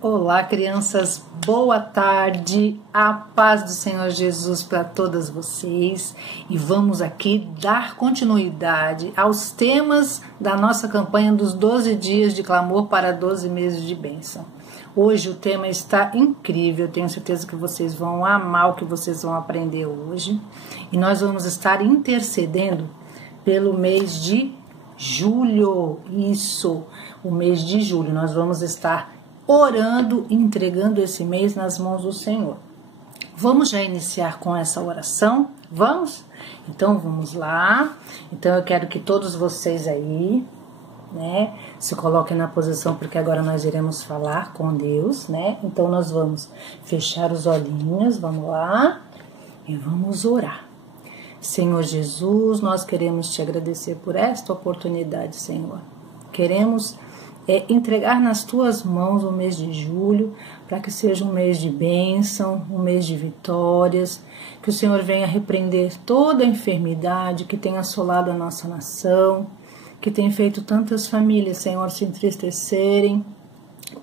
Olá, crianças, boa tarde, a paz do Senhor Jesus para todas vocês. E vamos aqui dar continuidade aos temas da nossa campanha dos 12 dias de clamor para 12 meses de bênção. Hoje o tema está incrível, eu tenho certeza que vocês vão amar o que vocês vão aprender hoje. E nós vamos estar intercedendo pelo mês de julho, isso, o mês de julho. Nós vamos estar orando e entregando esse mês nas mãos do Senhor. Vamos já iniciar com essa oração? Vamos? Então vamos lá. Então eu quero que todos vocês aí, se coloquem na posição, porque agora nós iremos falar com Deus, Então nós vamos fechar os olhinhos, vamos lá, e vamos orar. Senhor Jesus, nós queremos te agradecer por esta oportunidade, Senhor. Queremos entregar nas tuas mãos o mês de julho, para que seja um mês de bênção, um mês de vitórias, que o Senhor venha repreender toda a enfermidade que tem assolado a nossa nação, que tem feito tantas famílias, Senhor, se entristecerem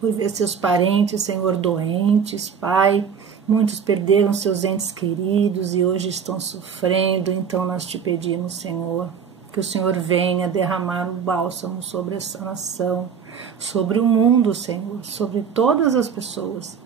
por ver seus parentes, Senhor, doentes, Pai. Muitos perderam seus entes queridos e hoje estão sofrendo, então nós te pedimos, Senhor, que o Senhor venha derramar o bálsamo sobre essa nação, sobre o mundo, Senhor, sobre todas as pessoas,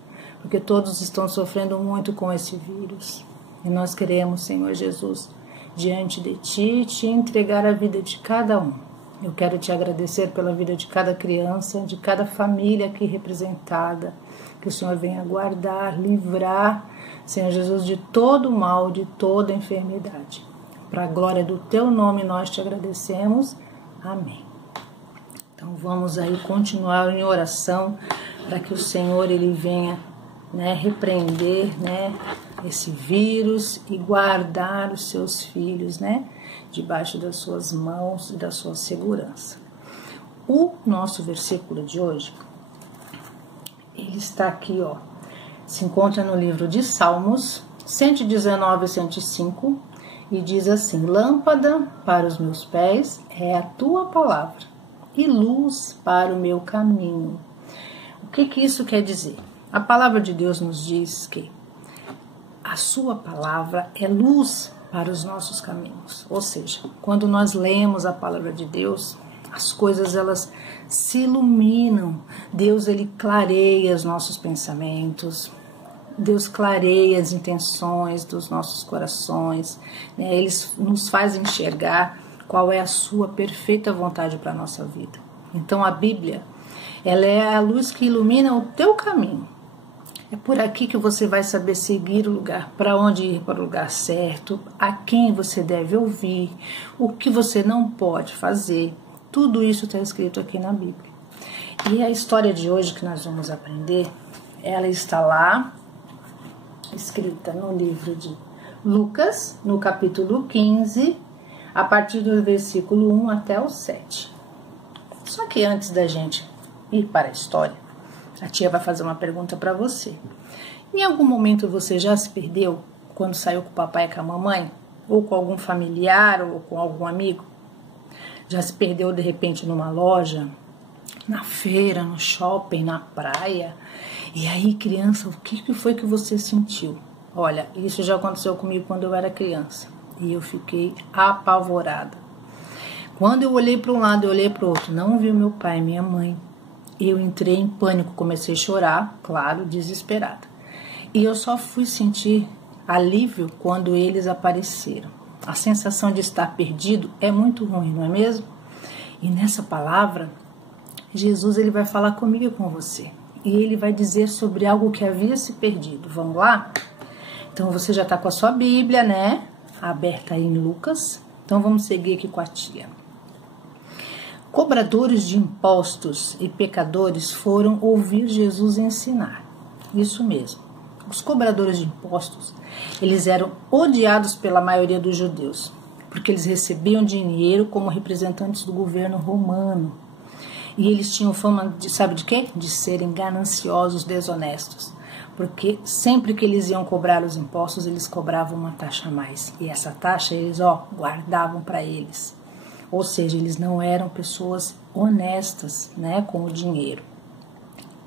porque todos estão sofrendo muito com esse vírus. E nós queremos, Senhor Jesus, diante de Ti, te entregar a vida de cada um. Eu quero te agradecer pela vida de cada criança, de cada família aqui representada, que o Senhor venha guardar, livrar, Senhor Jesus, de todo mal, de toda enfermidade. Para a glória do Teu nome nós te agradecemos. Amém. Então vamos aí continuar em oração para que o Senhor ele venha repreender esse vírus e guardar os seus filhos debaixo das suas mãos e da sua segurança. O nosso versículo de hoje, ele está aqui, se encontra no livro de Salmos 119 e 105 e diz assim: lâmpada para os meus pés é a tua palavra e luz para o meu caminho. O que isso quer dizer? A palavra de Deus nos diz que a sua palavra é luz para os nossos caminhos. Ou seja, quando nós lemos a palavra de Deus, as coisas elas se iluminam. Deus ele clareia os nossos pensamentos. Deus clareia as intenções dos nossos corações. Ele nos faz enxergar qual é a sua perfeita vontade para a nossa vida. Então a Bíblia, ela é a luz que ilumina o teu caminho. É por aqui que você vai saber seguir o lugar, para onde ir para o lugar certo, a quem você deve ouvir, o que você não pode fazer. Tudo isso está escrito aqui na Bíblia. E a história de hoje que nós vamos aprender, ela está lá, escrita no livro de Lucas, no capítulo 15, a partir do versículo 1 até o 7. Só que antes da gente ir para a história, a tia vai fazer uma pergunta para você. Em algum momento você já se perdeu quando saiu com o papai e com a mamãe? Ou com algum familiar ou com algum amigo? Já se perdeu de repente numa loja, na feira, no shopping, na praia? E aí, criança, o que foi que você sentiu? Olha, isso já aconteceu comigo quando eu era criança. E eu fiquei apavorada. Quando eu olhei para um lado e olhei para o outro, não vi o meu pai e minha mãe. Eu entrei em pânico, comecei a chorar, claro, desesperada. E eu só fui sentir alívio quando eles apareceram. A sensação de estar perdido é muito ruim, não é mesmo? E nessa palavra, Jesus ele vai falar comigo e com você. E ele vai dizer sobre algo que havia se perdido. Vamos lá? Então você já está com a sua Bíblia, aberta aí em Lucas. Então vamos seguir aqui com a tia. Cobradores de impostos e pecadores foram ouvir Jesus ensinar. Isso mesmo. Os cobradores de impostos, eles eram odiados pela maioria dos judeus, porque eles recebiam dinheiro como representantes do governo romano. E eles tinham fama de, sabe de quê? De serem gananciosos, desonestos. Porque sempre que eles iam cobrar os impostos, eles cobravam uma taxa a mais. E essa taxa eles, guardavam para eles. Ou seja, eles não eram pessoas honestas, com o dinheiro.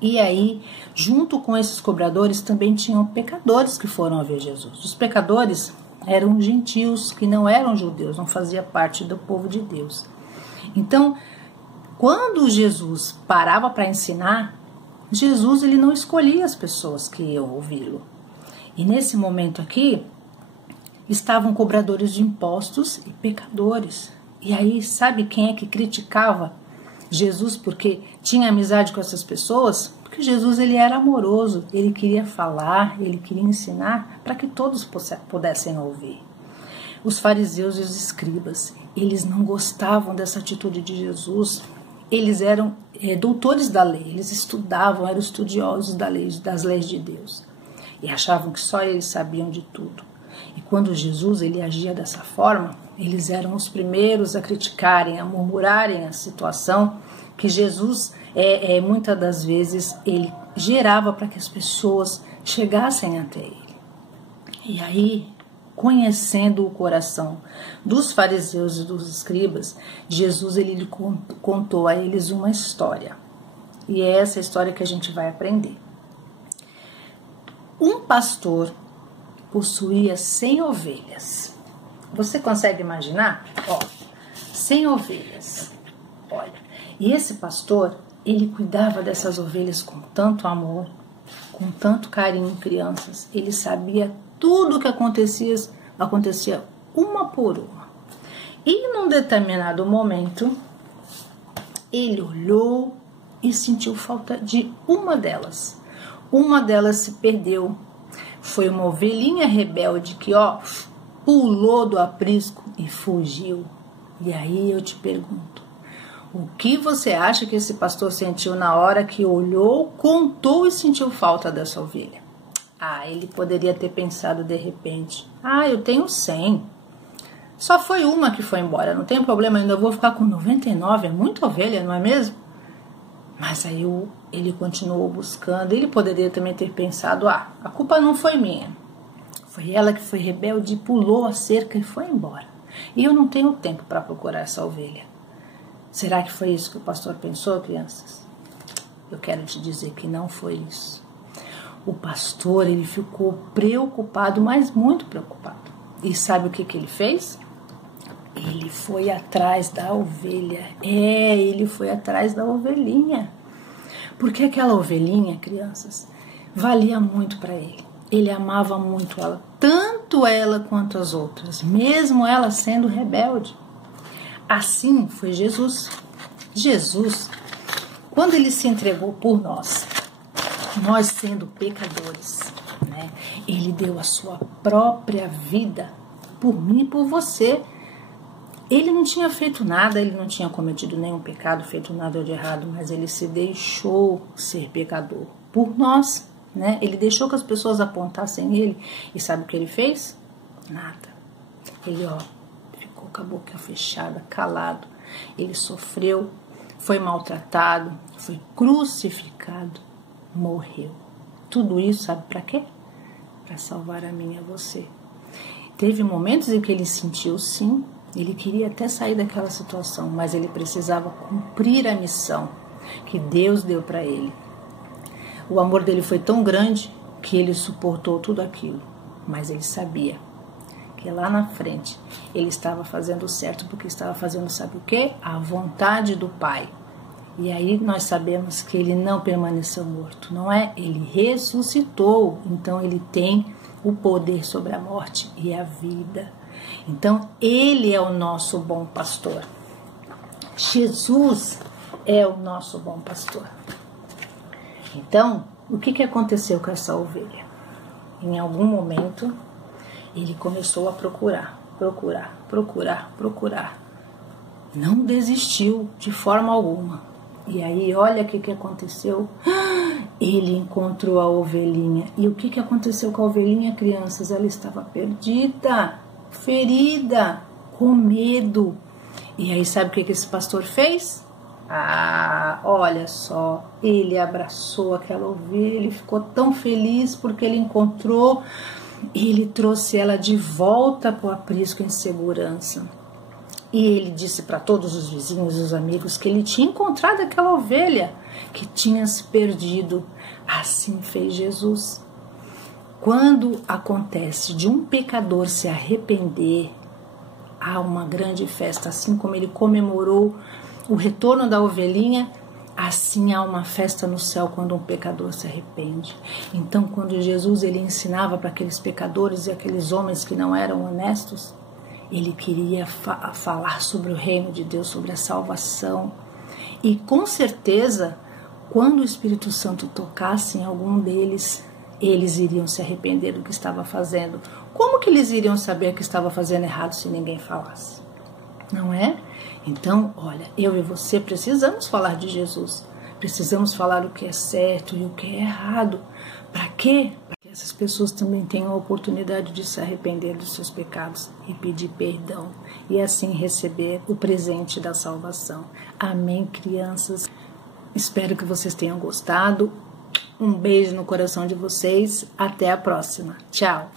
E aí, junto com esses cobradores, também tinham pecadores que foram a ver Jesus. Os pecadores eram gentios, que não eram judeus, não faziam parte do povo de Deus. Então, quando Jesus parava para ensinar, Jesus ele não escolhia as pessoas que iam ouvi-lo. E nesse momento aqui, estavam cobradores de impostos e pecadores. E aí, sabe quem é que criticava Jesus porque tinha amizade com essas pessoas? Porque Jesus ele era amoroso, ele queria falar, ele queria ensinar para que todos pudessem ouvir. Os fariseus e os escribas, eles não gostavam dessa atitude de Jesus. Eles eram doutores da lei, eles estudavam, eram estudiosos das leis de Deus. E achavam que só eles sabiam de tudo. E quando Jesus ele agia dessa forma, eles eram os primeiros a criticarem, a murmurarem a situação que Jesus, muitas das vezes, ele gerava para que as pessoas chegassem até ele. E aí, conhecendo o coração dos fariseus e dos escribas, Jesus ele contou a eles uma história. E é essa história que a gente vai aprender. Um pastor possuía 100 ovelhas. Você consegue imaginar? 100 ovelhas. Olha, e esse pastor, ele cuidava dessas ovelhas com tanto amor, com tanto carinho, crianças. Ele sabia tudo o que acontecia uma por uma. E num determinado momento, ele olhou e sentiu falta de uma delas. Uma delas se perdeu. Foi uma ovelhinha rebelde que, pulou do aprisco e fugiu. E aí eu te pergunto, o que você acha que esse pastor sentiu na hora que olhou, contou e sentiu falta dessa ovelha? Ele poderia ter pensado de repente, eu tenho 100. Só foi uma que foi embora, não tem problema, ainda vou ficar com 99, é muita ovelha, não é mesmo? Mas aí ele continuou buscando, ele poderia também ter pensado, a culpa não foi minha. Foi ela que foi rebelde, pulou a cerca e foi embora. E eu não tenho tempo para procurar essa ovelha. Será que foi isso que o pastor pensou, crianças? Eu quero te dizer que não foi isso. O pastor, ele ficou preocupado, mas muito preocupado. E sabe o que ele fez? Ele foi atrás da ovelha. Ele foi atrás da ovelhinha. Porque aquela ovelhinha, crianças, valia muito para ele. Ele amava muito ela, tanto ela quanto as outras, mesmo ela sendo rebelde. Assim foi Jesus. Jesus, quando ele se entregou por nós sendo pecadores, né? Ele deu a sua própria vida por mim e por você. Ele não tinha feito nada, ele não tinha cometido nenhum pecado, feito nada de errado, mas ele se deixou ser pecador por nós, né? Ele deixou que as pessoas apontassem ele. E sabe o que ele fez? Nada. Ele ficou com a boca fechada, calado. Ele sofreu, foi maltratado, foi crucificado, morreu. Tudo isso sabe para quê? Para salvar a mim e a você. Teve momentos em que ele sentiu sim, ele queria até sair daquela situação, mas ele precisava cumprir a missão que Deus deu para ele. O amor dele foi tão grande que ele suportou tudo aquilo, mas ele sabia que lá na frente ele estava fazendo certo, porque estava fazendo, sabe o quê? A vontade do Pai. E aí nós sabemos que ele não permaneceu morto, não é? Ele ressuscitou, então ele tem o poder sobre a morte e a vida. Então ele é o nosso bom pastor. Jesus é o nosso bom pastor. Então, o que aconteceu com essa ovelha? Em algum momento, ele começou a procurar. Não desistiu de forma alguma. E aí, olha o que aconteceu. Ele encontrou a ovelhinha. E o que aconteceu com a ovelhinha, crianças? Ela estava perdida, ferida, com medo. E aí, sabe o que esse pastor fez? Olha só, ele abraçou aquela ovelha, ele ficou tão feliz porque ele encontrou, ele trouxe ela de volta para o aprisco em segurança. E ele disse para todos os vizinhos e os amigos que ele tinha encontrado aquela ovelha que tinha se perdido. Assim fez Jesus. Quando acontece de um pecador se arrepender, há uma grande festa. Assim como ele comemorou o retorno da ovelhinha, assim há uma festa no céu quando um pecador se arrepende. Então, quando Jesus ele ensinava para aqueles pecadores e aqueles homens que não eram honestos, ele queria falar sobre o reino de Deus, sobre a salvação. E com certeza, quando o Espírito Santo tocasse em algum deles, eles iriam se arrepender do que estava fazendo. Como que eles iriam saber que estava fazendo errado se ninguém falasse? Não é? Então, olha, eu e você precisamos falar de Jesus. Precisamos falar o que é certo e o que é errado. Para quê? Para que essas pessoas também tenham a oportunidade de se arrepender dos seus pecados e pedir perdão. E assim receber o presente da salvação. Amém, crianças? Espero que vocês tenham gostado. Um beijo no coração de vocês. Até a próxima. Tchau.